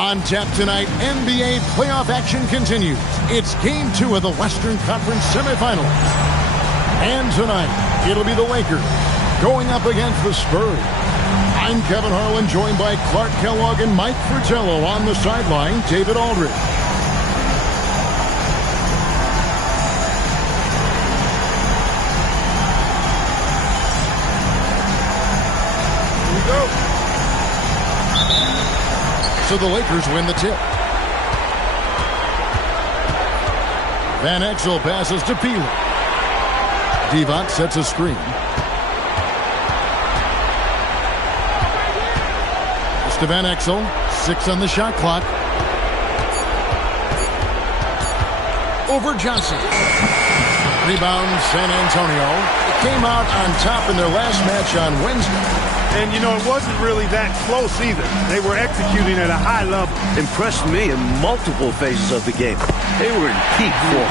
On tap tonight, NBA playoff action continues. It's Game 2 of the Western Conference semifinals. And tonight, it'll be the Lakers going up against the Spurs. I'm Kevin Harlan, joined by Clark Kellogg and Mike Fratello. On the sideline, David Aldridge. So the Lakers win the tip. Van Exel passes to Peeler. Divac sets a screen. It's to Van Exel. 6 on the shot clock. Over Johnson. Rebound San Antonio. It came out on top in their last match on Wednesday. And, you know, it wasn't really that close either. They were executing at a high level. Impressed me in multiple phases of the game. They were in peak form.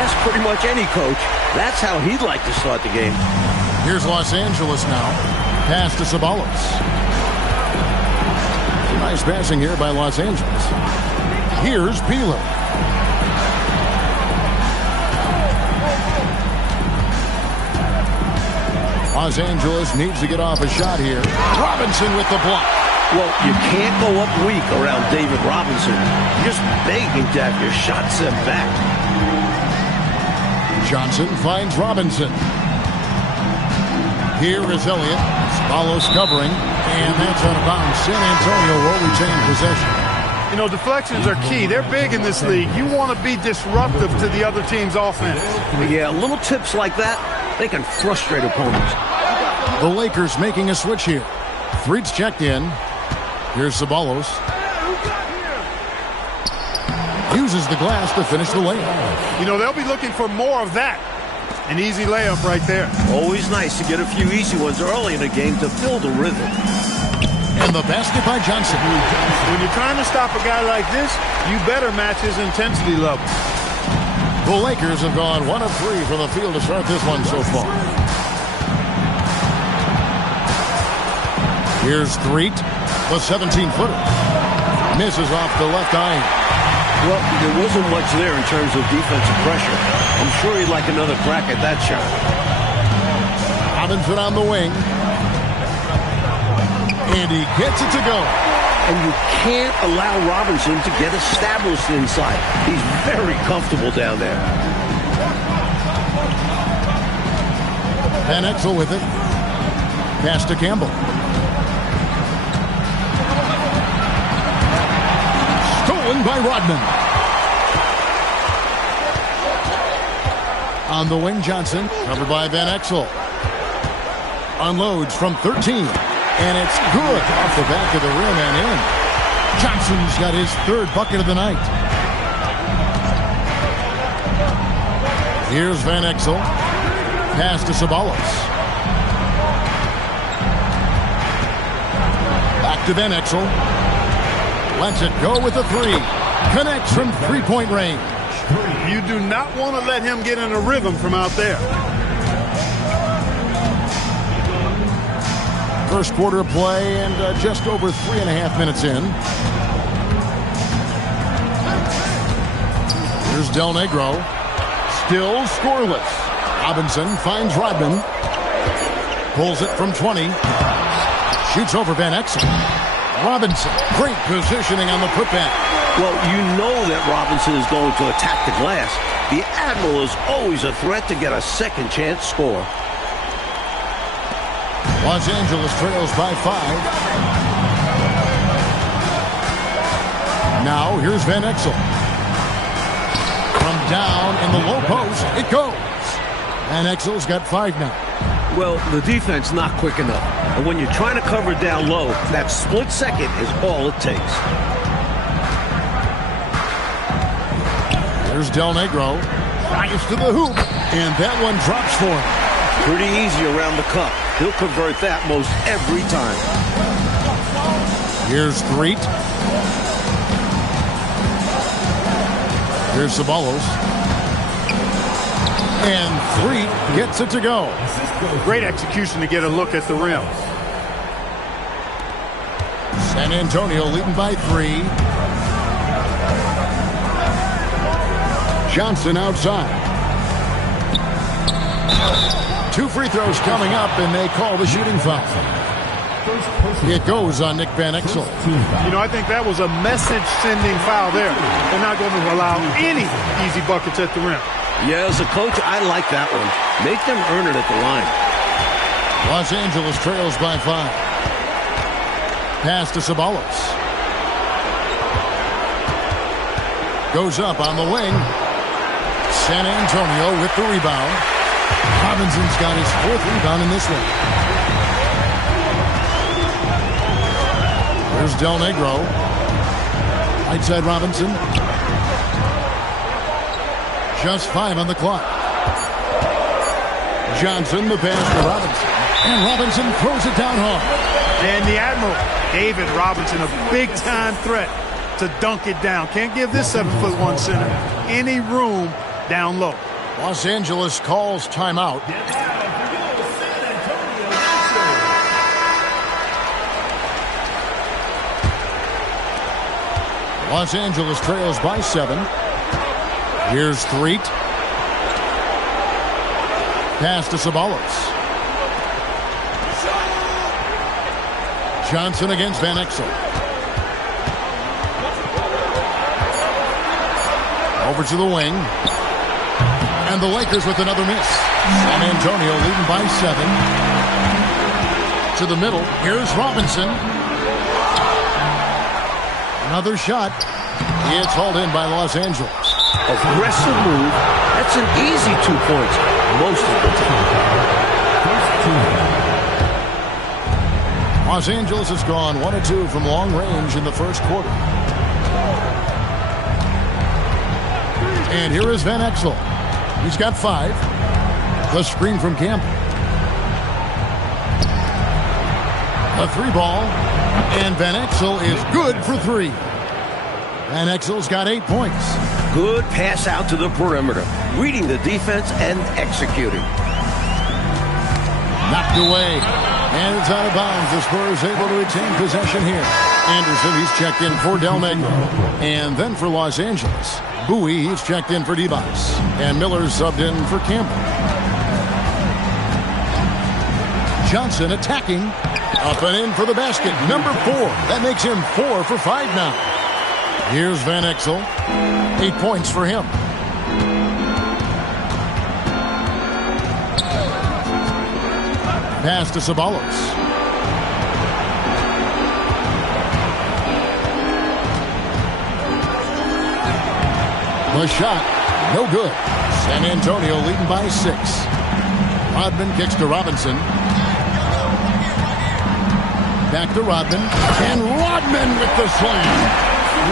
Ask pretty much any coach. That's how he'd like to start the game. Here's Los Angeles now. Pass to Ceballos. Nice passing here by Los Angeles. Here's Peeler. Los Angeles needs to get off a shot here. Robinson with the block. Well, you can't go up weak around David Robinson. You're just begging to have your shot sent back. Johnson finds Robinson. Here is Elliott. Ceballos covering. And that's out of bounds. San Antonio will retain possession. You know, deflections are key. They're big in this league. You want to be disruptive to the other team's offense. Yeah, little tips like that, they can frustrate opponents. The Lakers making a switch here. Threet's checked in. Here's Ceballos. Uses the glass to finish the layup. You know, they'll be looking for more of that. An easy layup right there. Always nice to get a few easy ones early in the game to build a rhythm. And the basket by Johnson. When you're trying to stop a guy like this, you better match his intensity level. The Lakers have gone 1 of 3 from the field to start this one so far. Here's Threet, the 17-footer. Misses off the left eye. Well, there wasn't much there in terms of defensive pressure. I'm sure he'd like another crack at that shot. Robinson on the wing. And he gets it to go. And you can't allow Robinson to get established inside. He's very comfortable down there. Van Exel with it. Pass to Campbell. Stolen by Rodman. On the wing, Johnson. Covered by Van Exel. Unloads from 13. And it's good off the back of the rim and in. Johnson's got his 3rd bucket of the night. Here's Van Exel. Pass to Ceballos. Back to Van Exel. Lets it go with a 3. Connects from 3-point range. You do not want to let him get in a rhythm from out there. First quarter of play and just over 3.5 minutes in. Here's Del Negro. Still scoreless. Robinson finds Rodman. Pulls it from 20. Shoots over Van Exel. Robinson, great positioning on the putback. Well, you know that Robinson is going to attack the glass. The Admiral is always a threat to get a second chance score. Los Angeles trails by 5. Now here's Van Exel. From down in the low post, it goes. Van Exel's got 5 now. Well, the defense not quick enough. And when you're trying to cover down low, that split second is all it takes. Here's Del Negro. Drives to the hoop. And that one drops for him. Pretty easy around the cup. He'll convert that most every time. Here's Threet. Here's Ceballos. And Threet gets it to go. Great execution to get a look at the rim. San Antonio leading by 3. Johnson outside. 2 free throws coming up, and they call the shooting foul. It goes on Nick Van Exel. You know, I think that was a message-sending foul there. They're not going to allow any easy buckets at the rim. Yeah, as a coach, I like that one. Make them earn it at the line. Los Angeles trails by 5. Pass to Ceballos. Goes up on the wing. San Antonio with the rebound. Robinson's got his 4th rebound in this one. There's Del Negro. Right side Robinson. Just 5 on the clock. Johnson, the pass to Robinson. And Robinson throws it down hard. And the Admiral, David Robinson, a big-time threat to dunk it down. Can't give this 7'1" center any room down low. Los Angeles calls timeout. Los Angeles trails by 7. Here's Threet. Pass to Ceballos. Johnson against Van Exel. Over to the wing. And the Lakers with another miss. San Antonio leading by 7. To the middle. Here's Robinson. Another shot. It's hauled in by Los Angeles. Aggressive move. That's an easy 2 points most of the time. Los Angeles has gone 1 of 2 from long range in the first quarter. And here is Van Exel. He's got 5. The screen from Campbell. A 3 ball. And Van Exel is good for 3. Van Exel's got 8 points. Good pass out to the perimeter. Reading the defense and executing. Knocked away. And it's out of bounds. The Spurs able to retain possession here. Anderson, he's checked in for Del Negro. And then for Los Angeles. Bowie, he's checked in for DeBus. And Miller's subbed in for Campbell. Johnson attacking. Up and in for the basket. Number 4. That makes him 4 for 5 now. Here's Van Exel. 8 points for him. Pass to Ceballos. The shot, no good. San Antonio leading by 6. Rodman kicks to Robinson. Back to Rodman. And Rodman with the slam.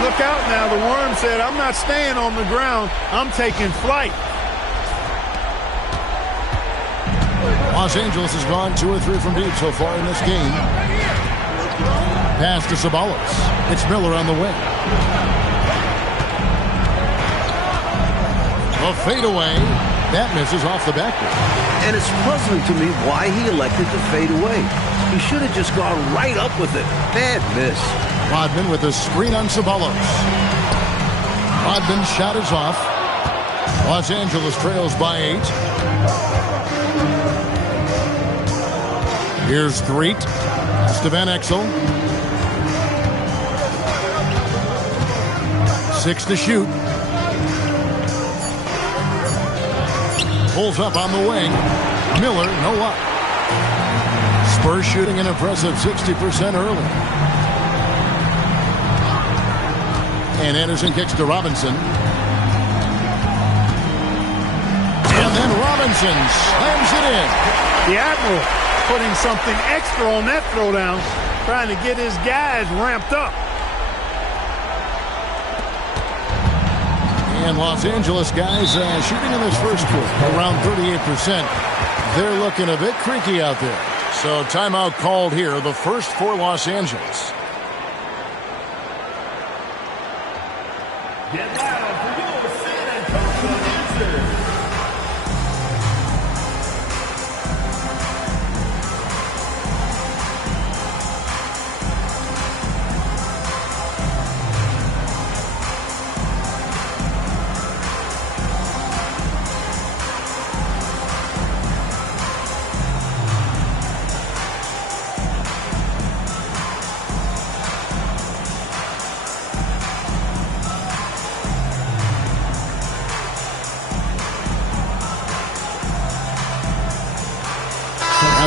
Look out now. The Worm said, I'm not staying on the ground. I'm taking flight. Los Angeles has gone 2 or 3 from deep so far in this game. Pass to Ceballos. It's Miller on the wing. A fadeaway. That misses off the backboard. And it's puzzling to me why he elected to fade away. He should have just gone right up with it. Bad miss. Rodman with a screen on Ceballos. Rodman's shot is off. Los Angeles trails by 8. Here's Threet. It's to Van Exel. 6 to shoot. Pulls up on the wing. Miller, no up. Spurs shooting an impressive 60% early. And Anderson kicks to Robinson. And then Robinson slams it in. The Admiral putting something extra on that throwdown, trying to get his guys ramped up. And Los Angeles guys shooting in this first quarter around 38%. They're looking a bit creaky out there. So timeout called here, the first for Los Angeles. Get loud for your San Antonio answer.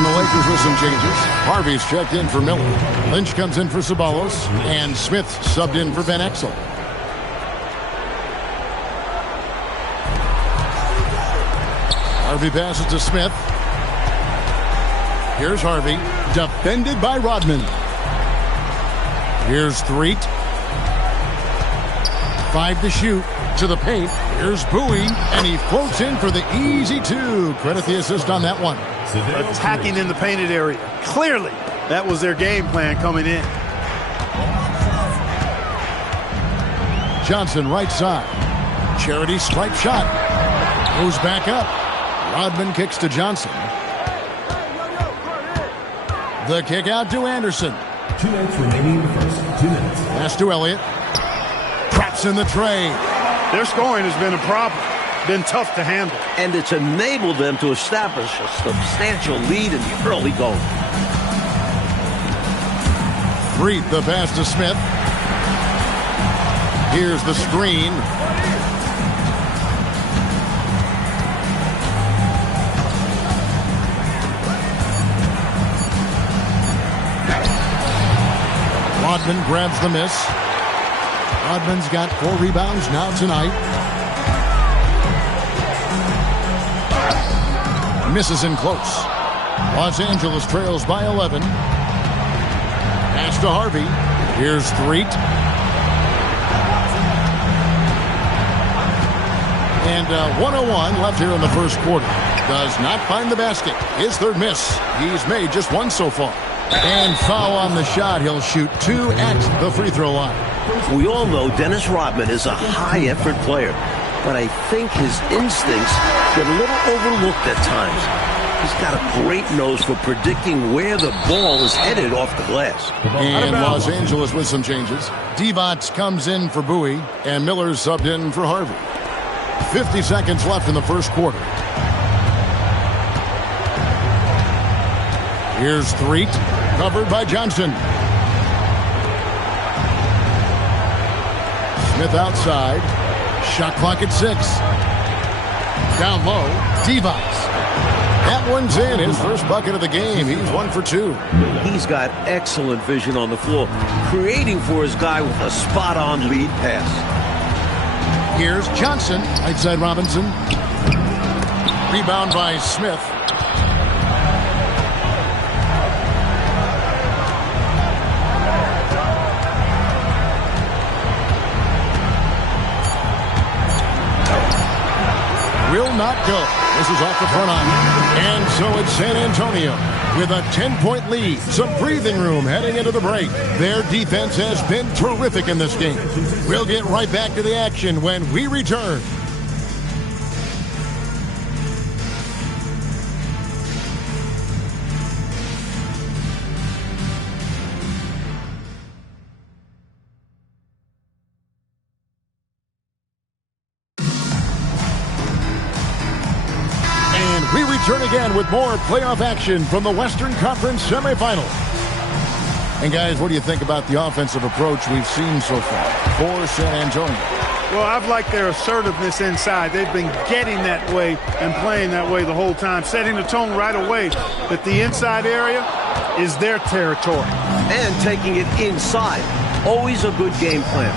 And the Lakers with some changes. Harvey's checked in for Miller. Lynch comes in for Ceballos. And Smith subbed in for Van Exel. Harvey passes to Smith. Here's Harvey. Defended by Rodman. Here's Threet. 5 to shoot. To the paint. Here's Bowie. And he floats in for the easy 2. Credit the assist on that one. Attacking in the painted area. Clearly, that was their game plan coming in. Johnson right side. Charity stripe shot. Goes back up. Rodman kicks to Johnson. The kick out to Anderson. 2 minutes remaining in the first. 2 minutes. Pass to Elliott. Traps in the tray. Their scoring has been a problem. Been tough to handle. And it's enabled them to establish a substantial lead in the early going. Threet the pass to Smith. Here's the screen. Rodman grabs the miss. Rodman's got 4 rebounds now tonight. Misses in close. Los Angeles trails by 11. Pass to Harvey. Here's Threet. And 1:01 left here in the first quarter. Does not find the basket. His third miss. He's made just 1 so far. And foul on the shot. He'll shoot 2 at the free throw line. We all know Dennis Rodman is a high-effort player, but I think his instincts get a little overlooked at times. He's got a great nose for predicting where the ball is headed off the glass. And Los Angeles with some changes. Divac comes in for Bowie, and Miller subbed in for Harvey. 50 seconds left in the first quarter. Here's Threet, covered by Johnson. Smith outside. Shot clock at 6. Down low, Divac. That one's in. His first bucket of the game. He's 1 for 2. He's got excellent vision on the floor, creating for his guy with a spot-on lead pass. Here's Johnson. Right side Robinson. Rebound by Smith. Will not go. This is off the front line. And so it's San Antonio with a 10-point lead. Some breathing room heading into the break. Their defense has been terrific in this game. We'll get right back to the action when we return. We return again with more playoff action from the Western Conference semifinals. And guys, what do you think about the offensive approach we've seen so far for San Antonio? Well, I've liked their assertiveness inside. They've been getting that way and playing that way the whole time, setting the tone right away that the inside area is their territory. And taking it inside. Always a good game plan.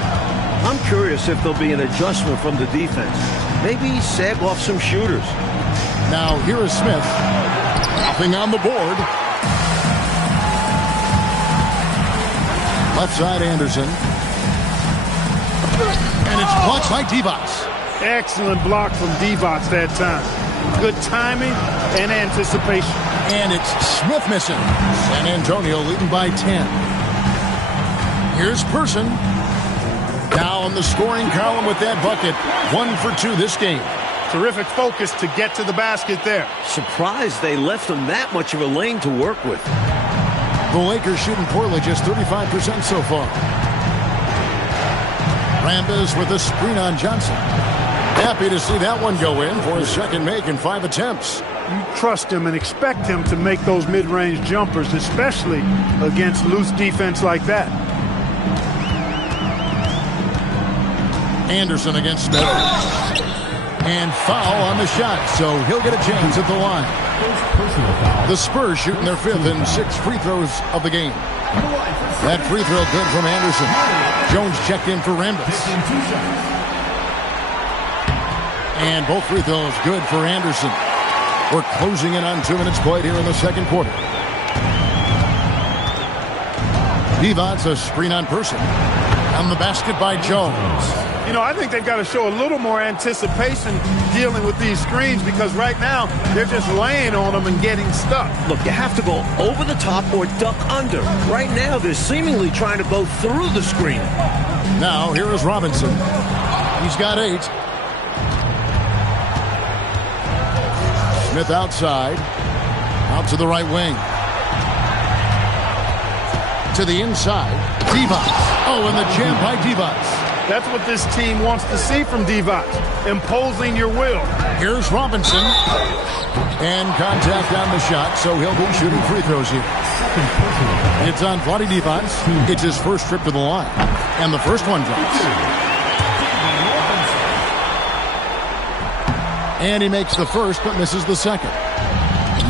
I'm curious if there'll be an adjustment from the defense. Maybe sag off some shooters. Now, here is Smith. Nothing on the board. Left side, Anderson. And it's blocked by Divac. Excellent block from Divac that time. Good timing and anticipation. And it's Smith missing. San Antonio leading by 10. Here's Person. Down the scoring column with that bucket. 1 for 2 this game. Terrific focus to get to the basket there. Surprised they left him that much of a lane to work with. The Lakers shooting poorly, just 35% so far. Rambis with a screen on Johnson. Happy to see that one go in for his second make in 5 attempts. You trust him and expect him to make those mid-range jumpers, especially against loose defense like that. Anderson against Smith. And foul on the shot, so he'll get a chance at the line. first personal foul. The Spurs shooting their 5th and 6th free throws of the game. That free throw good from Anderson. Jones checked in for Rambis. And both free throws good for Anderson. We're closing in on 2 minutes played here in the second quarter. Divac, a screen on Person. On the basket by Jones. You know, I think they've got to show a little more anticipation dealing with these screens, because right now they're just laying on them and getting stuck. Look, you have to go over the top or duck under. Right now, they're seemingly trying to go through the screen. Now, here is Robinson. He's got 8. Smith outside. Out to the right wing. To the inside. Divac. Oh, and the jam by Divac. That's what this team wants to see from Divac, imposing your will. Here's Robinson. And contact on the shot, so he'll be shooting free throws here. It's on Vlade Divac. It's his first trip to the line. And the first one drops. And he makes the first, but misses the second.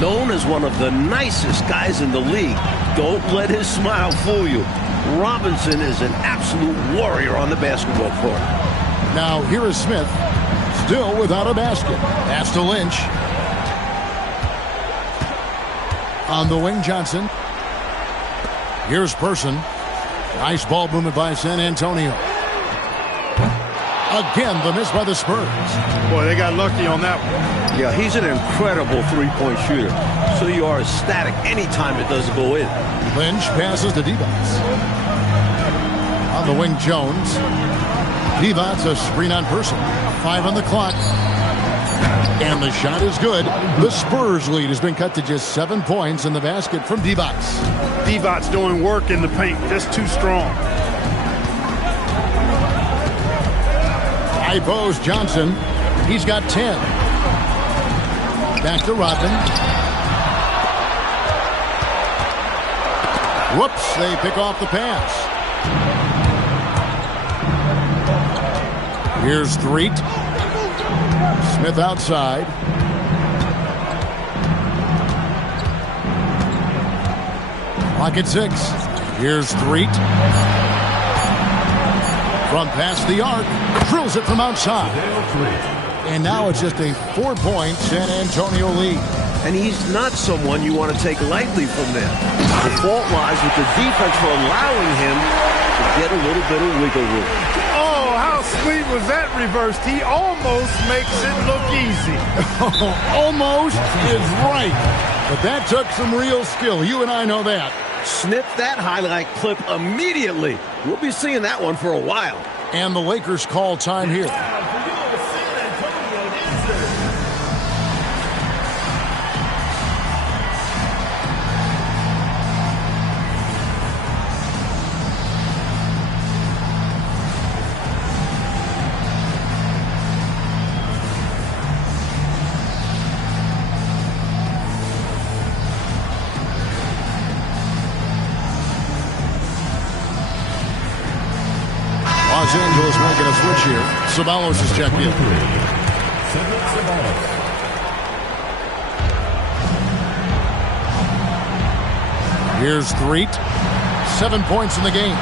Known as one of the nicest guys in the league, don't let his smile fool you. Robinson is an absolute warrior on the basketball court. Now here is Smith, still without a basket. Pass to Lynch. On the wing, Johnson. Here's Person. Nice ball movement by San Antonio. Again, the miss by the Spurs. Boy, they got lucky on that one. Yeah, he's an incredible three-point shooter. So you are ecstatic anytime it doesn't go in. Lynch passes to Divac. On the wing, Jones. Divac, a screen on Person. 5 on the clock. And the shot is good. The Spurs lead has been cut to just 7 points in the basket from Divac. Divac's doing work in the paint, just too strong. Bows Johnson. He's got 10. Back to Rodman. Whoops, they pick off the pass. Here's Threet. Smith outside. Clock at 6. Here's Threet. From past the arc, drills it from outside. And now it's just a 4-point San Antonio lead. And he's not someone you want to take lightly from there. The fault lies with the defense for allowing him to get a little bit of wiggle room. Oh, how sweet was that reversed? He almost makes it look easy. Almost is right. But that took some real skill. You and I know that. Snip that highlight clip immediately. We'll be seeing that one for a while. And the Lakers call time here. Los Angeles making a switch here. Ceballos is checked in. Here's Threet. 7 points in the game.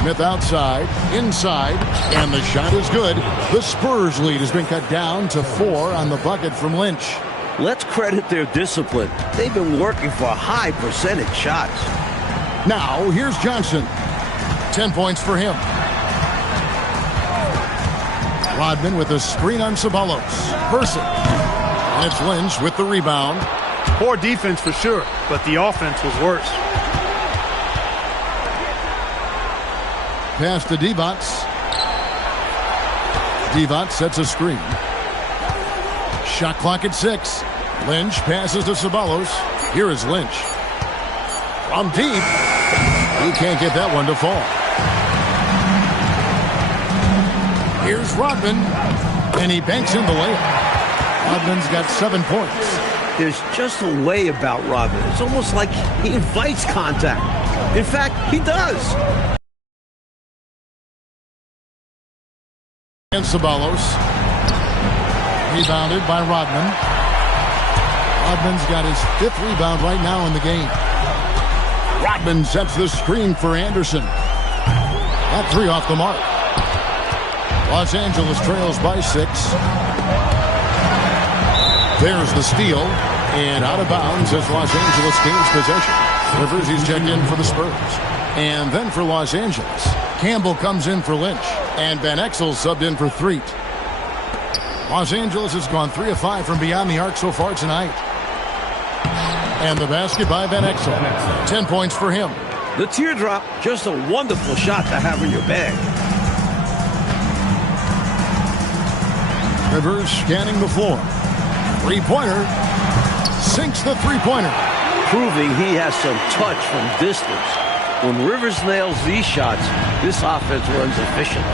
Smith outside, inside, and the shot is good. The Spurs lead has been cut down to 4 on the bucket from Lynch. Let's credit their discipline. They've been working for high percentage shots. Now, here's Johnson. 10 points for him. Rodman with a screen on Ceballos. Person. And it's Lynch with the rebound. Poor defense for sure, but the offense was worse. Pass to Divac. Divac sets a screen. Shot clock at 6. Lynch passes to Ceballos. Here is Lynch. From deep. He can't get that one to fall. Here's Rodman. And he banks in the layup. Rodman's got 7 points. There's just a way about Rodman. It's almost like he invites contact. In fact, he does. And Ceballos. Rebounded by Rodman. Rodman's got his 5th rebound right now in the game. Rodman sets the screen for Anderson. That 3 off the mark. Los Angeles trails by 6. There's the steal. And out of bounds as Los Angeles gains possession. Rivers, he's checked in for the Spurs. And then for Los Angeles, Campbell comes in for Lynch. And Van Exel subbed in for Threet. Los Angeles has gone 3 of 5 from beyond the arc so far tonight. And the basket by Van Exel. 10 points for him. The teardrop, just a wonderful shot to have in your bag. Rivers scanning the floor. Three-pointer. Sinks the three-pointer. Proving he has some touch from distance. When Rivers nails these shots, this offense runs efficient.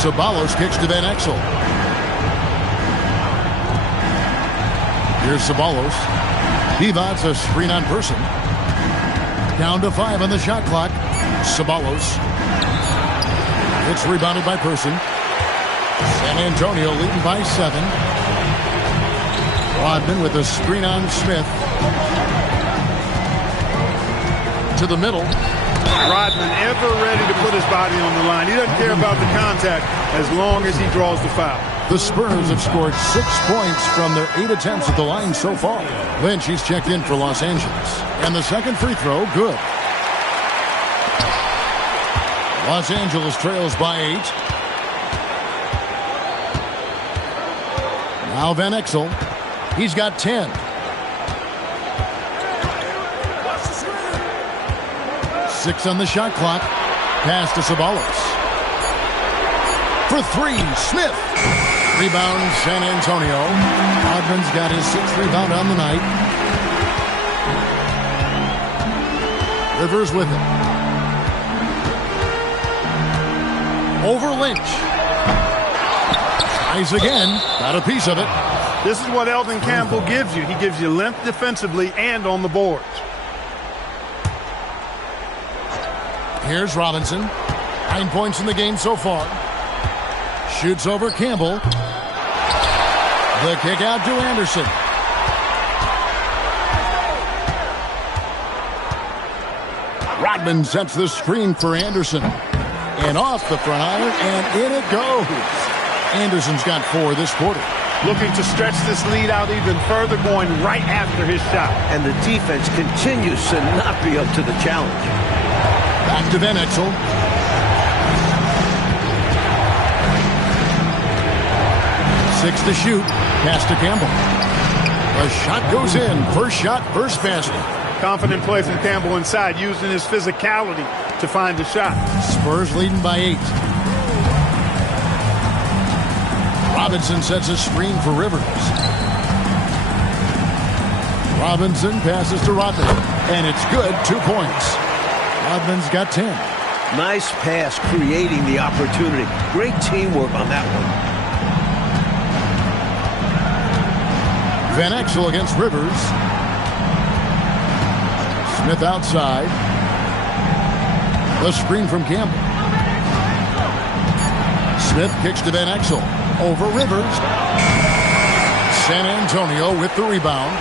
Ceballos kicks to Van Exel. Here's Ceballos. Divac a screen on Person. Down to 5 on the shot clock. Ceballos. It's rebounded by Person. San Antonio leading by 7. Rodman with a screen on Smith. To the middle. Rodman ever ready to put his body on the line. He doesn't care about the contact as long as he draws the foul. The Spurs have scored 6 points from their 8 attempts at the line so far. Lynch, he's checked in for Los Angeles. And the second free throw, good. Los Angeles trails by 8. Now Van Exel. He's got 10. Six on the shot clock. Pass to Ceballos. For 3, Smith. Rebound, San Antonio. Rodman's got his 6th rebound on the night. Rivers with it. Over Lynch. Tries again. Got a piece of it. This is what Elden Campbell gives you. He gives you length defensively and on the boards. Here's Robinson. 9 points in the game so far. Shoots over Campbell. The kick out to Anderson. Rodman sets the screen for Anderson. And off the front iron, and in it goes. Anderson's got 4 this quarter. Looking to stretch this lead out even further, going right after his shot. And the defense continues to not be up to the challenge. Back to Van Exel. Six to shoot. Pass to Campbell. A shot goes in. First shot, first basket. Confident play from Campbell inside, using his physicality to find the shot. Spurs leading by 8. Robinson sets a screen for Rivers. Robinson passes to Rodman. And it's good. 2 points. Rodman's got 10. Nice pass, creating the opportunity. Great teamwork on that one. Van Exel against Rivers. Smith outside. The screen from Campbell. Smith kicks to Van Exel. Over Rivers. San Antonio with the rebound.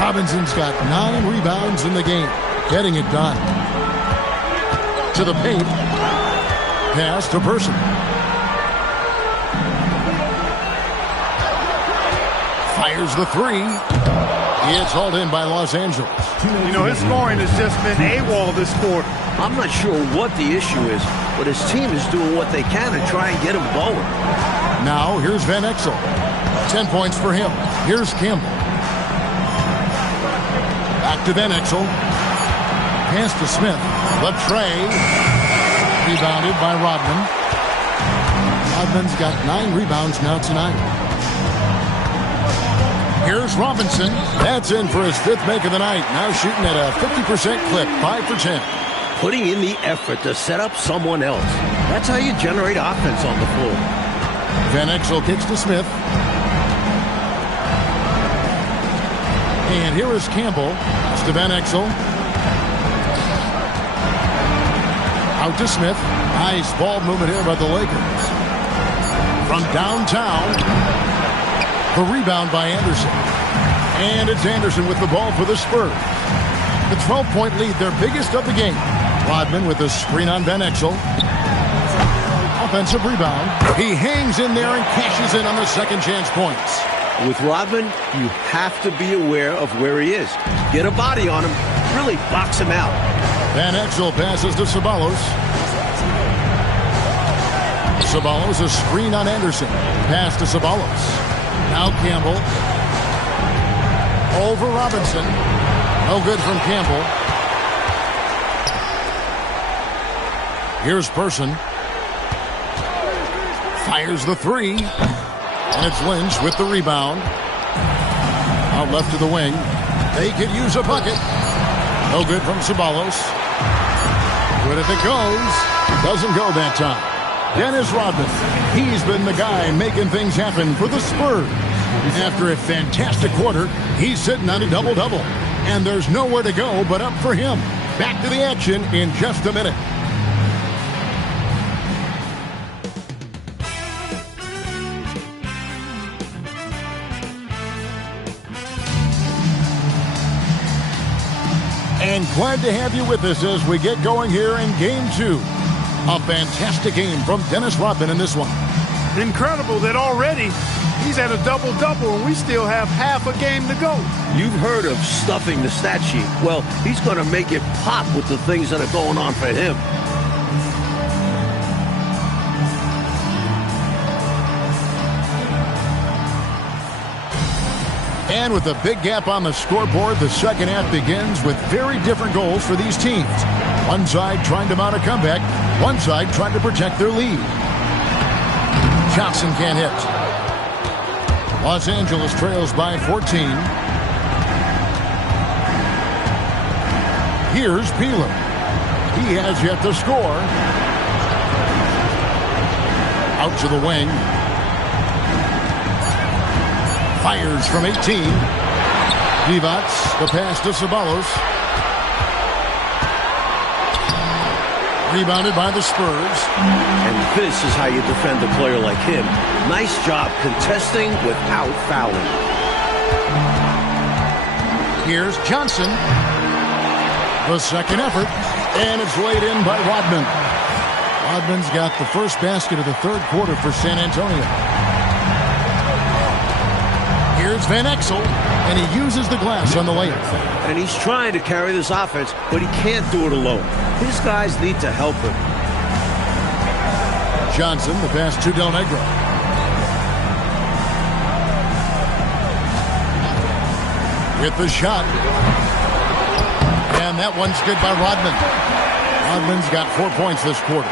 Robinson's got 9 rebounds in the game. Getting it done. To the paint. Pass to Person. Fires the 3. It's hauled in by Los Angeles. You know, his scoring has just been AWOL this quarter. I'm not sure what the issue is, but his team is doing what they can to try and get him going. Now, here's Van Exel. 10 points for him. Here's Campbell. Back to Van Exel. Pass to Smith. The tray. Rebounded by Rodman. Rodman's got 9 rebounds now tonight. Here's Robinson. That's in for his 5th make of the night. Now shooting at a 50% clip. 5 for 10. Putting in the effort to set up someone else. That's how you generate offense on the floor. Van Exel kicks to Smith. And here is Campbell. It's to Van Exel. Out to Smith. Nice ball movement here by the Lakers. from downtown. The rebound by Anderson. And it's Anderson with the ball for the Spurs. The 12-point lead, their biggest of the game. Rodman with a screen on Van Exel. Offensive rebound. He hangs in there and cashes in on the second chance points. With Rodman, you have to be aware of where he is. Get a body on him. Really box him out. Van Exel passes to Ceballos. Ceballos, a screen on Anderson. Pass to Ceballos. Now Campbell. Over Robinson. No good from Campbell. Here's Person. Fires the three. And it's Lynch with the rebound. Out left to the wing. They could use a bucket. No good from Ceballos. Good if it goes. Doesn't go that time. Dennis Rodman. He's been the guy making things happen for the Spurs. After a fantastic quarter, he's sitting on a double-double. And there's nowhere to go but up for him. Back to the action in just a minute. And glad to have you with us as we get going here in Game 2. A fantastic game from Dennis Rodman in this one. Incredible that already he's at a double-double and we still have half a game to go. You've heard of stuffing the stat sheet. Well, he's going to make it pop with the things that are going on for him. And with a big gap on the scoreboard, the second half begins with very different goals for these teams. One side trying to mount a comeback, one side trying to protect their lead. Johnson can't hit. Los Angeles trails by 14. Here's Peeler. He has yet to score. Out to the wing. Fires from 18. Divac, the pass to Ceballos. Rebounded by the Spurs. And this is how you defend a player like him. Nice job contesting without fouling. Here's Johnson. The second effort. And it's laid in by Rodman. Rodman's got the first basket of the third quarter for San Antonio. Here's Van Exel, and he uses the glass on the layup. And he's trying to carry this offense, but he can't do it alone. His guys need to help him. Johnson, the pass to Del Negro. With the shot. And that one's good by Rodman. Rodman's got 4 points this quarter.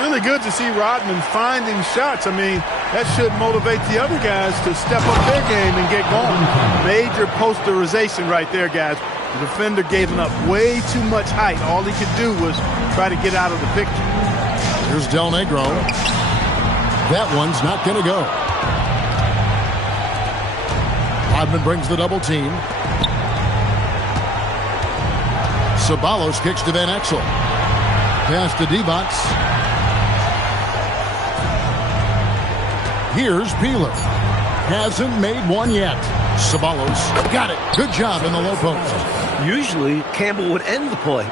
Really good to see Rodman finding shots. I mean, that should motivate the other guys to step up their game and get going. Major posterization right there, guys. The defender gave him up way too much height. All he could do was try to get out of the picture. Here's Del Negro. That one's not going to go. Rodman brings the double team. Ceballos kicks to Van Exel. Pass to Divac. Here's Peeler. Hasn't made one yet. Ceballos got it. Good job in the low post. Usually, Campbell would end the play,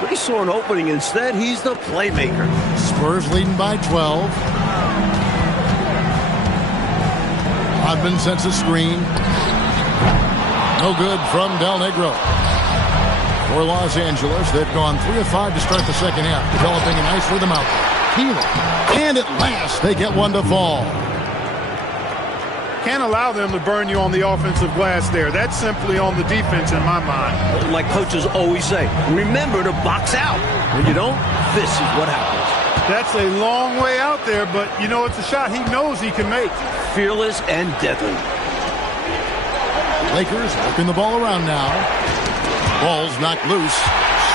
but he saw an opening instead. He's the playmaker. Spurs leading by 12. Rodman sends a screen. No good from Del Negro. For Los Angeles, they've gone 3 of 5 to start the second half, developing a nice rhythm out. Peeler. And at last, they get one to fall. Can't allow them to burn you on the offensive glass there. That's simply on the defense in my mind. Like coaches always say, remember to box out. When you don't, this is what happens. That's a long way out there, but, you know, it's a shot he knows he can make. Fearless and deadly. Lakers working the ball around now. Ball's knocked loose.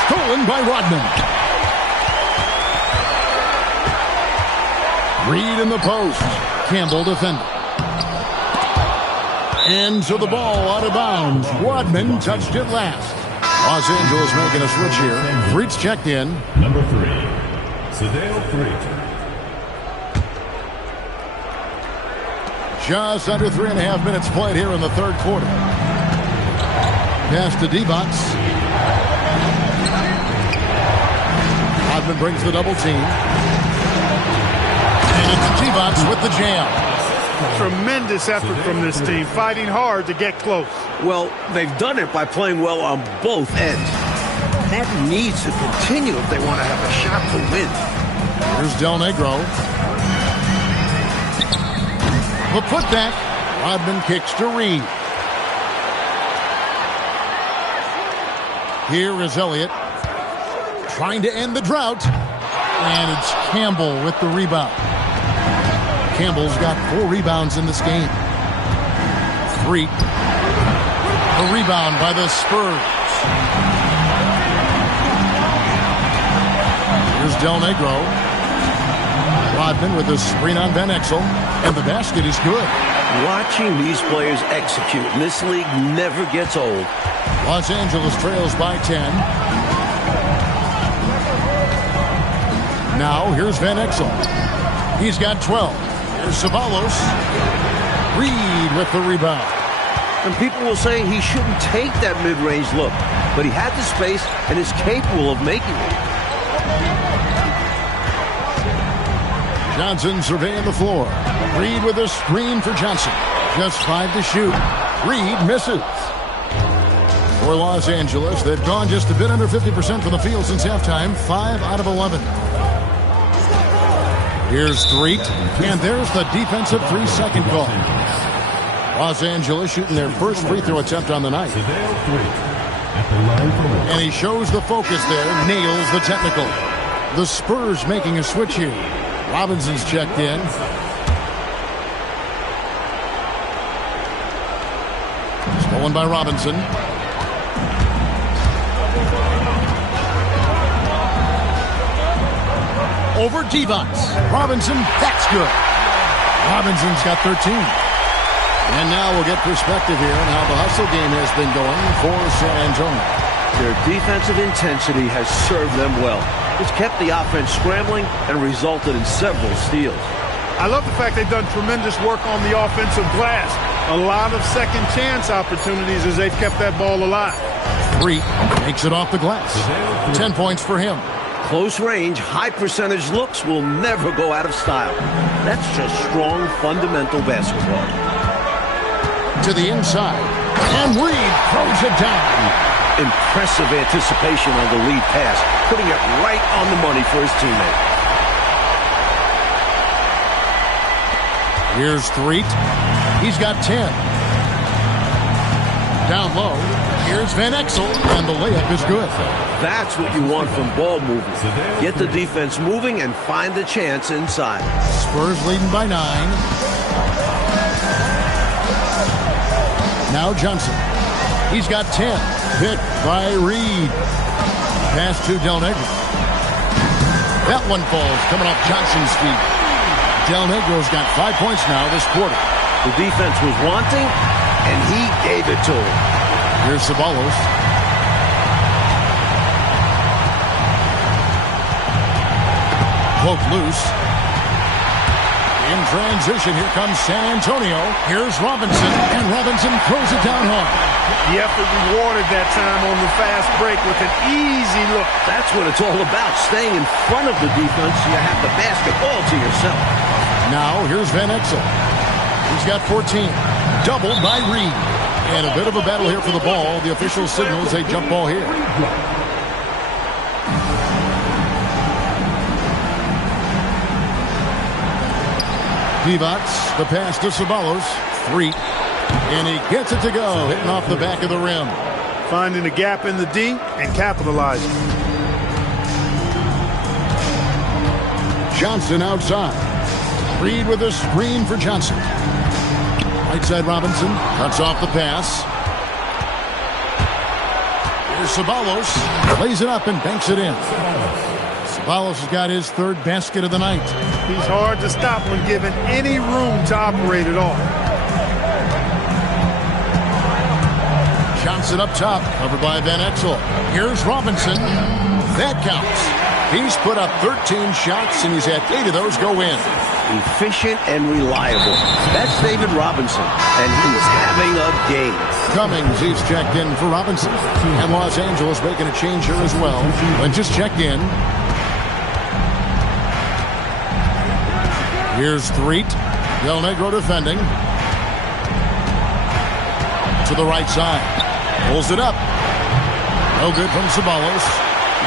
Stolen by Rodman. Reed in the post. Campbell defending. And so the ball out of bounds. Rodman touched it last. Los Angeles making a switch here. Freet's checked in. Number 3, Sadeo Freet. Just under 3.5 minutes played here in the third quarter. Pass to Divac. Rodman brings the double team. And it's Divac with the jam. Tremendous effort from this team, fighting hard to get close. Well, they've done it by playing well on both ends. That needs to continue if they want to have a shot to win. Here's Del Negro. The putback. Rodman kicks to Reed. Here is Elliott trying to end the drought. And it's Campbell with the rebound. Campbell's got 4 rebounds in this game. 3. A rebound by the Spurs. Here's Del Negro. Rodman with a screen on Van Exel. And the basket is good. Watching these players execute in this league never gets old. Los Angeles trails by 10. Now here's Van Exel. He's got 12. Here's Ceballos. Reed with the rebound. And people will say he shouldn't take that mid-range look, but he had the space and is capable of making it. Johnson surveying the floor. Reed with a screen for Johnson. Just 5 to shoot. Reed misses. For Los Angeles, they've gone just a bit under 50% from the field since halftime. 5 out of 11. Here's Threet. And there's the defensive 3-second call. Los Angeles shooting their first free throw attempt on the night. And he shows the focus there. Nails the technical. The Spurs making a switch here. Robinson's checked in. Stolen by Robinson. Over Divac. Robinson, that's good. Robinson's got 13. And now we'll get perspective here on how the hustle game has been going for San Antonio. Their defensive intensity has served them well. It's kept the offense scrambling and resulted in several steals. I love the fact they've done tremendous work on the offensive glass. A lot of second chance opportunities as they've kept that ball alive. Threet makes it off the glass. 10 points for him. Close range, high percentage looks will never go out of style. That's just strong, fundamental basketball. To the inside. And Reed throws it down. Impressive anticipation on the lead pass, putting it right on the money for his teammate. Here's Threet. He's got 10. Down low. Here's Van Exel, and the layup is good. That's what you want from ball movement. Get the defense moving and find the chance inside. Spurs leading by 9. Now Johnson. He's got 10. Picked by Reed. Pass to Del Negro. That one falls coming off Johnson's feet. Del Negro's got 5 points now this quarter. The defense was wanting, and he gave it to him. Here's Ceballos. Poked loose. In transition, here comes San Antonio. Here's Robinson, and Robinson throws it down hard. The effort rewarded that time on the fast break with an easy look. That's what it's all about, staying in front of the defense. You have the basketball to yourself. Now, here's Van Exel. He's got 14. Doubled by Reed. And a bit of a battle here for the ball. The official signals a jump ball here. Divac, the pass to Ceballos. Threet. And he gets it to go, hitting off the back of the rim. Finding a gap in the D and capitalizing. Johnson outside. Reed with a screen for Johnson. Right side Robinson cuts off the pass. Here's Ceballos. Lays it up and banks it in. Ceballos has got his third basket of the night. He's hard to stop when given any room to operate at all. Johnson up top, covered by Van Exel. Here's Robinson. That counts. He's put up 13 shots, and he's had 8 of those go in. efficient and reliable. That's David Robinson, and he's having a game. Cummings, he's checked in for Robinson. And Los Angeles making a change here as well. Lynch just checked in. Here's Threet. Del Negro defending. To the right side. Pulls it up. No good from Ceballos.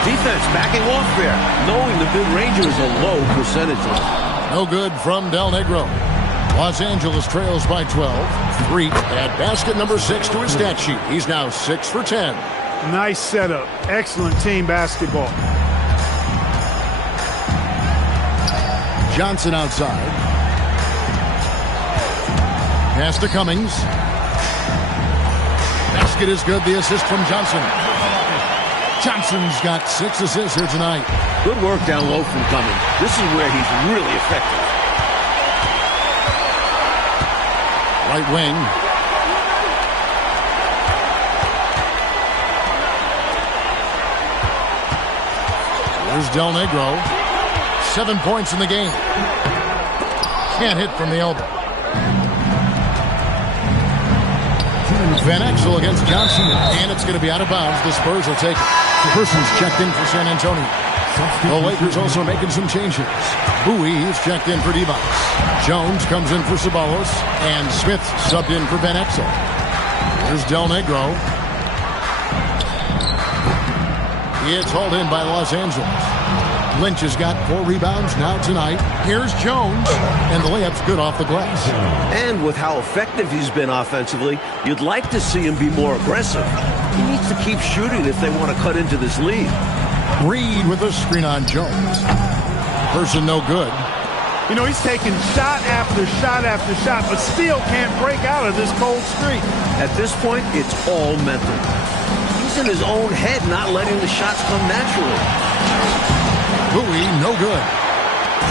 Defense backing off there, knowing the mid-ranger is a low percentage. No good from Del Negro. Los Angeles trails by 12. Threet at basket number 6 to his stat sheet. He's now 6 for 10. Nice setup. Excellent team basketball. Johnson outside. Pass to Cummings. Basket is good. The assist from Johnson. Johnson's got 6 assists here tonight. Good work down low from Cummings. This is where he's really effective. Right wing. Here's Del Negro. 7 points in the game. Can't hit from the elbow. Van Exel against Johnson, and it's going to be out of bounds. The Spurs will take it. Person's checked in for San Antonio. The Lakers also making some changes. Bowie is checked in for Divac. Jones comes in for Ceballos, and Smith subbed in for Van Exel. Here's Del Negro. It's hauled in by Los Angeles. Lynch has got 4 rebounds now tonight. Here's Jones, and the layup's good off the glass. And with how effective he's been offensively, you'd like to see him be more aggressive. He needs to keep shooting if they want to cut into this lead. Reed with a screen on Jones. Person no good. You know, he's taking shot after shot after shot, but still can't break out of this cold streak. At this point, it's all mental. He's in his own head, not letting the shots come naturally. Bowie, no good.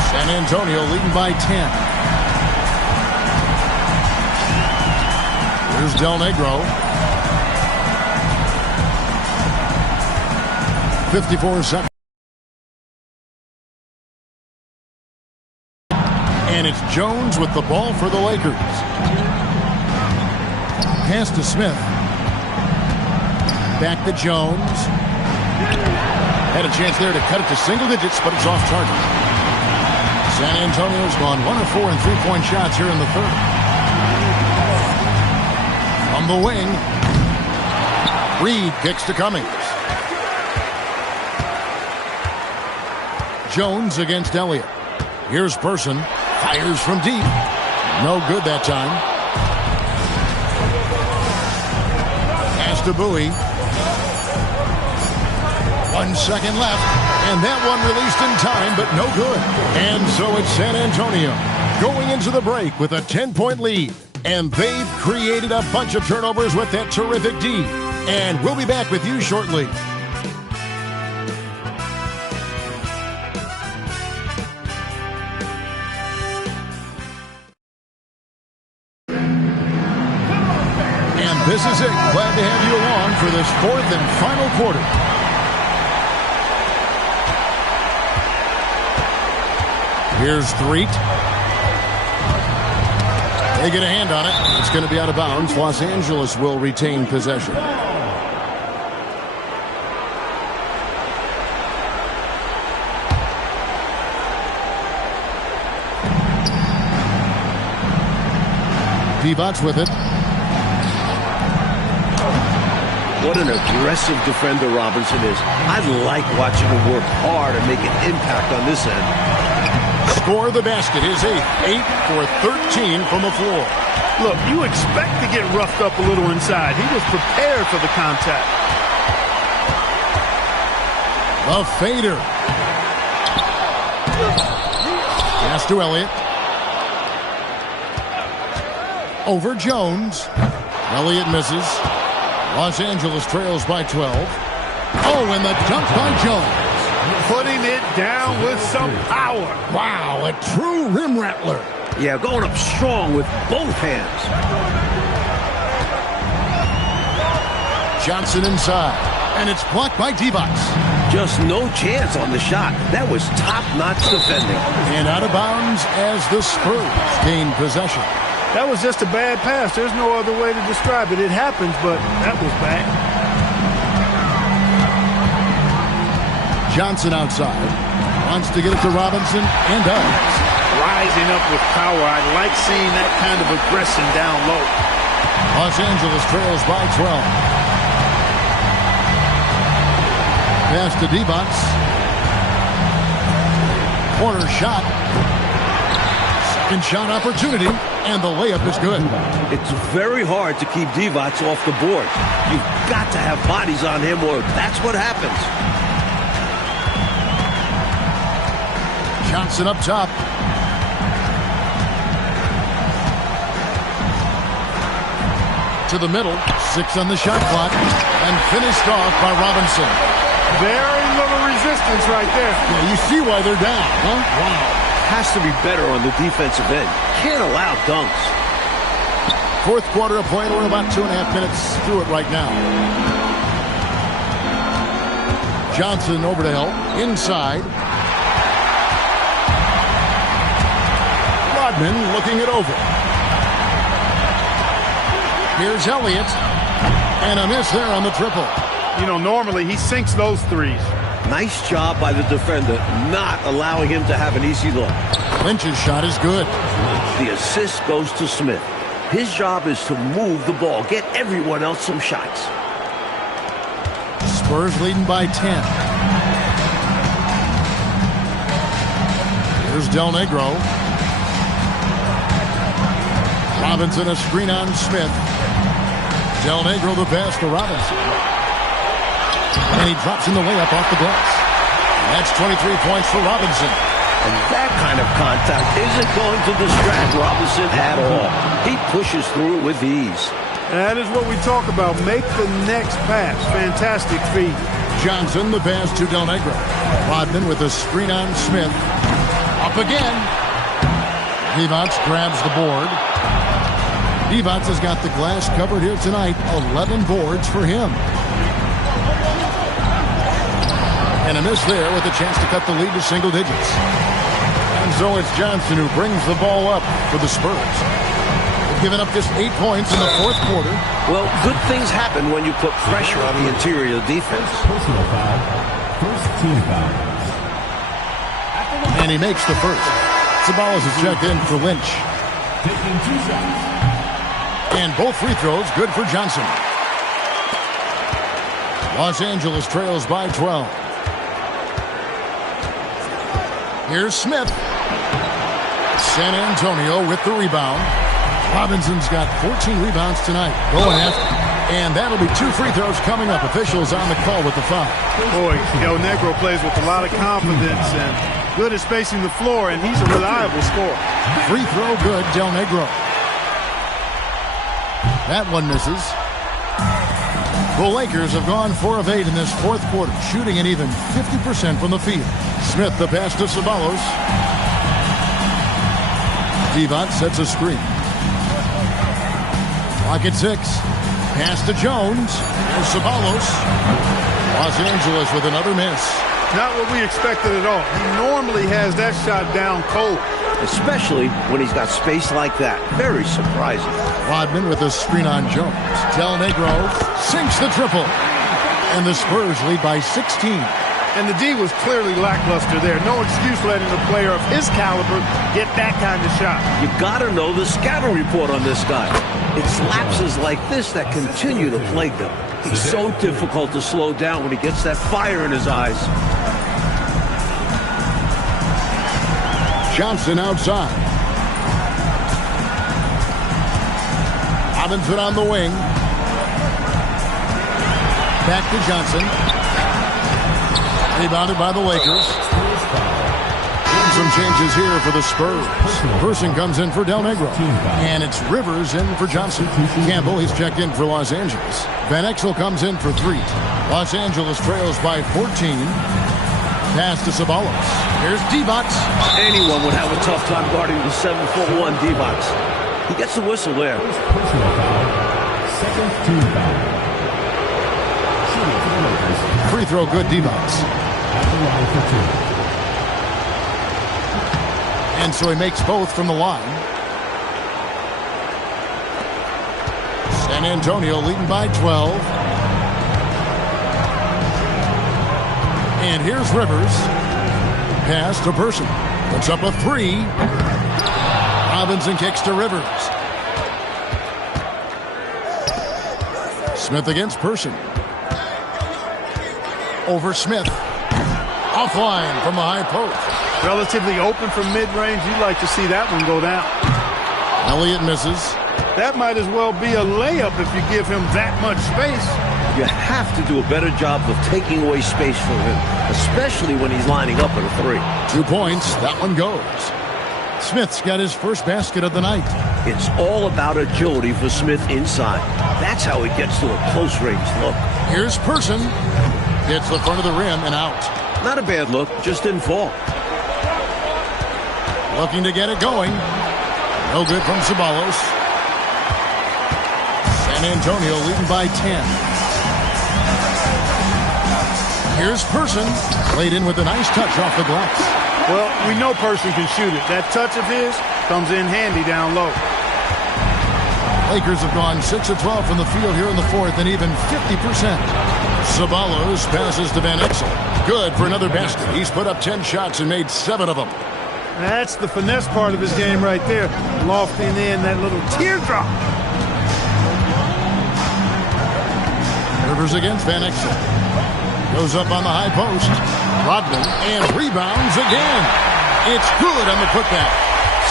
San Antonio leading by 10. Here's Del Negro. 54 seconds. And it's Jones with the ball for the Lakers. Pass to Smith. Back to Jones. Had a chance there to cut it to single digits, but it's off target. San Antonio's gone 1 of 4 in 3-point shots here in the third. From the wing, Reed kicks to Cummings. Jones against Elliott. Here's Person. Fires from deep. No good that time. Pass to Bowie. 1 second left, and that one released in time, but no good. And so it's San Antonio going into the break with a 10-point lead. And they've created a bunch of turnovers with that terrific D. And we'll be back with you shortly. And this is it. Glad to have you along for this 4th and final quarter. Here's Threet. They get a hand on it. It's going to be out of bounds. Los Angeles will retain possession. Divac with it. What an aggressive defender Robinson is. I like watching him work hard and make an impact on this end. Score the basket is 8 for 13 from the floor. Look, you expect to get roughed up a little inside. He was prepared for the contact. A fader. Pass to Elliott. Over Jones. Elliott misses. Los Angeles trails by 12. Oh, and the dunk by Jones. Putting it down with some power. Wow, a true rim rattler. Yeah, going up strong with both hands. Johnson inside. And it's blocked by Divac. Just no chance on the shot. That was top-notch defending. And out of bounds as the Spurs gain possession. That was just a bad pass. There's no other way to describe it. It happens, but that was bad. Johnson outside. Wants to get it to Robinson and does. Rising up with power. I like seeing that kind of aggression down low. Los Angeles trails by 12. Pass to Divac. Corner shot. Second shot opportunity, and the layup is good. It's very hard to keep Divac off the board. You've got to have bodies on him, or that's what happens. Johnson up top. To the middle. 6 on the shot clock. And finished off by Robinson. Very little resistance right there. Yeah, you see why they're down, huh? Wow. Has to be better on the defensive end. Can't allow dunks. Fourth quarter of play. We're about 2.5 minutes through it right now. Johnson over to help. Inside. Rodman looking it over. Here's Elliott. And a miss there on the triple. You know, normally he sinks those threes. Nice job by the defender, not allowing him to have an easy look. Lynch's shot is good. The assist goes to Smith. His job is to move the ball, get everyone else some shots. Spurs leading by 10. Here's Del Negro. Robinson a screen on Smith. Del Negro the pass to Robinson. And he drops in the layup off the glass. That's 23 points for Robinson. And that kind of contact isn't going to distract Robinson at all. He pushes through it with ease. That is what we talk about. Make the next pass. Fantastic feed. Johnson the pass to Del Negro. Rodman with a screen on Smith. Up again. Divac grabs the board. Divac has got the glass covered here tonight. 11 boards for him. And a miss there with a chance to cut the lead to single digits. And so it's Johnson who brings the ball up for the Spurs. They've given up just 8 points in the fourth quarter. Well, good things happen when you put pressure on the interior defense. Personal foul. First team foul. And he makes the first. Ceballos is checked in for Lynch. Taking 2 shots. And both free throws good for Johnson. Los Angeles trails by 12. Here's Smith. San Antonio with the rebound. Robinson's got 14 rebounds tonight. Going after. And that'll be 2 free throws coming up. Officials on the call with the foul. Boy, Del Negro plays with a lot of confidence and good at spacing the floor, and he's a reliable scorer. Free throw good, Del Negro. That one misses. The Lakers have gone 4 of 8 in this fourth quarter, shooting an even 50% from the field. Smith the pass to Ceballos. Divac sets a screen. Clock at 6. Pass to Jones. There's Ceballos. Los Angeles with another miss. Not what we expected at all. He normally has that shot down cold. Especially when he's got space like that. Very surprising. Rodman with a screen on Jones. Del Negro sinks the triple. And the Spurs lead by 16. And the D was clearly lackluster there. No excuse letting a player of his caliber get that kind of shot. You gotta know the scouting report on this guy. It's lapses like this that continue to plague them. He's so difficult to slow down when he gets that fire in his eyes. Johnson outside. Robinson on the wing. Back to Johnson. Rebounded by the Lakers. Some changes here for the Spurs. Person comes in for Del Negro. And it's Rivers in for Johnson. Campbell, he's checked in for Los Angeles. Van Exel comes in for 3. Los Angeles trails by 14. Pass to Ceballos. Here's Divac. Anyone would have a tough time guarding the 7'1" Divac. He gets the whistle there. Personal foul. Second team foul. Shooting Free throw good, Divac. And so he makes both from the line. San Antonio leading by 12. And here's Rivers. Pass to Person. Puts up a three. Robinson kicks to Rivers. Smith against Person. Over Smith. Offline from the high post. Relatively open from mid-range. You'd like to see that one go down. Elliott misses. That might as well be a layup if you give him that much space. You have to do a better job of taking away space from him, especially when he's lining up at a three. 2 points. That one goes. Smith's got his first basket of the night. It's all about agility for Smith inside. That's how he gets to a close-range look. Here's Person. Hits the front of the rim and out. Not a bad look, just didn't fall. Looking to get it going. No good from Ceballos. San Antonio leading by 10. Here's Person. Played in with a nice touch off the glass. Well, we know Person can shoot it. That touch of his comes in handy down low. Lakers have gone 6 of 12 from the field here in the fourth and even 50%. Ceballos passes to Van Exel. Good for another basket. He's put up 10 shots and made 7 of them. That's the finesse part of his game right there. Lofting in that little teardrop. Rivers against Van Exel. Goes up on the high post. Rodman and rebounds again. It's good on the putback.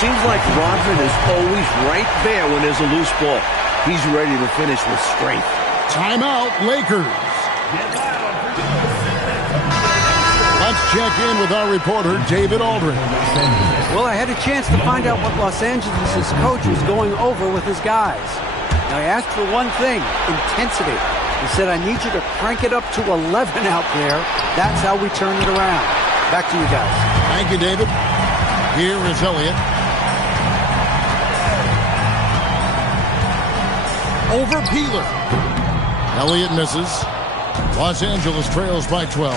Seems like Rodman is always right there when there's a loose ball. He's ready to finish with strength. Timeout, Lakers. Let's check in with our reporter, David Aldridge. Well, I had a chance to find out what Los Angeles' coach was going over with his guys. Now, I asked for one thing, intensity. He said, I need you to crank it up to 11 out there. That's how we turn it around. Back to you guys. Thank you, David. Here is Elliott. Over Peeler. Elliott misses. Los Angeles trails by 12.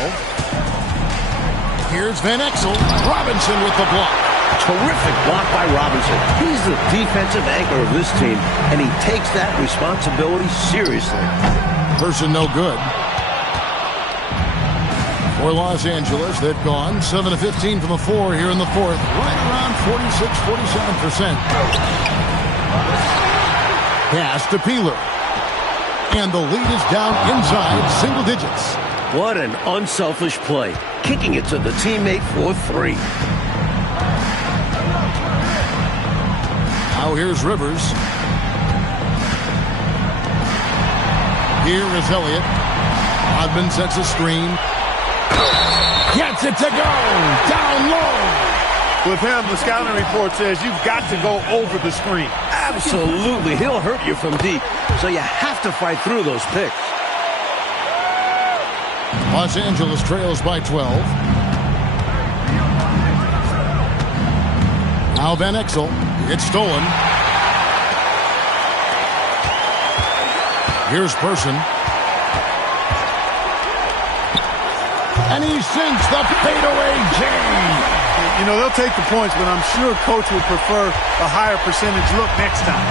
Here's Van Exel. Robinson with the block. Terrific block by Robinson. He's the defensive anchor of this team, and he takes that responsibility seriously. Person no good. For Los Angeles, they've gone 7 of 15 from the floor here in the fourth. Right around 46-47%. Pass to Peeler. And the lead is down inside single digits. What an unselfish play. Kicking it to the teammate for 3. Now here's Rivers. Here is Elliott. Rodman sets a screen. Gets it to go. Down low. With him, the scouting report says you've got to go over the screen. Absolutely. He'll hurt you from deep, so you have to fight through those picks. Los Angeles trails by 12. Now Van Exel. It's stolen. Here's Person. And he sinks the fadeaway J. You know, they'll take the points, but I'm sure Coach would prefer a higher percentage look next time.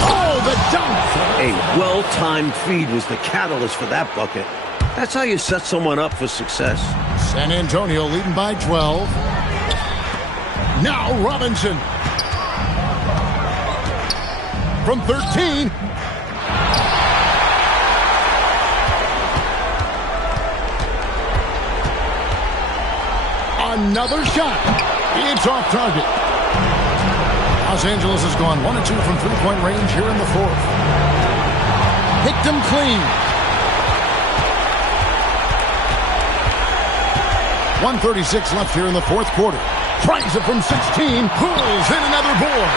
Oh, the dunk! A well-timed feed was the catalyst for that bucket. That's how you set someone up for success. San Antonio leading by 12. Now Robinson. From 13. Another shot. It's off target. Los Angeles has gone 1 of 2 from three-point range here in the fourth. Picked him clean. 1:36 left here in the fourth quarter. Tries it from 16. Pulls in another board.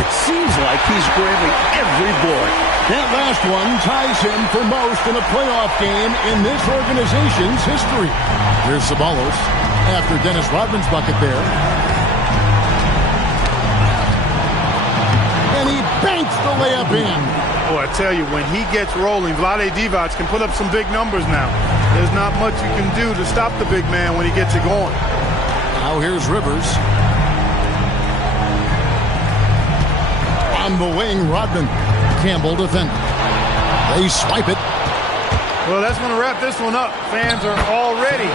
It seems like he's grabbing every board. That last one ties him for most in a playoff game in this organization's history. Here's Ceballos after Dennis Rodman's bucket there. And he banks the layup in. Oh, I tell you, when he gets rolling, Vlade Divac can put up some big numbers now. There's not much you can do to stop the big man when he gets it going. Now here's Rivers. On the wing, Rodman. Campbell defending. They swipe it. Well, that's going to wrap this one up. Fans are already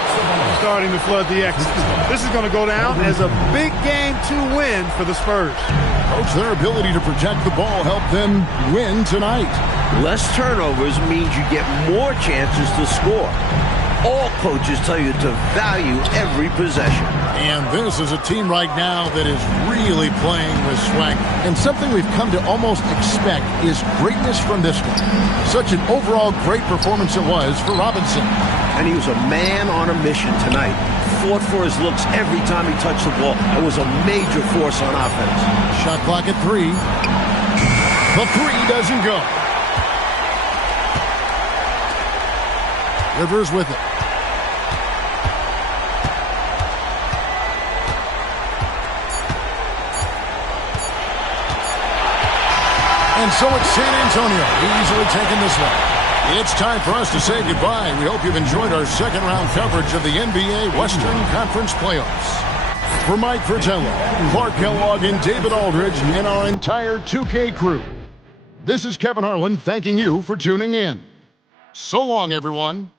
starting to flood the exits. This is going to go down as a big game to win for the Spurs. Coach, their ability to protect the ball helped them win tonight. Less turnovers means you get more chances to score. All coaches tell you to value every possession. And this is a team right now that is really playing with swag. And something we've come to almost expect is greatness from this one. Such an overall great performance it was for Robinson. And he was a man on a mission tonight. Fought for his looks every time he touched the ball and was a major force on offense. Shot clock at 3. The 3 doesn't go. Rivers with it. And so it's San Antonio easily taking this one. It's time for us to say goodbye. We hope you've enjoyed our second round coverage of the NBA Western Conference Playoffs. For Mike Fratello, Clark Kellogg, and David Aldridge, and our entire 2K crew, this is Kevin Harlan thanking you for tuning in. So long, everyone.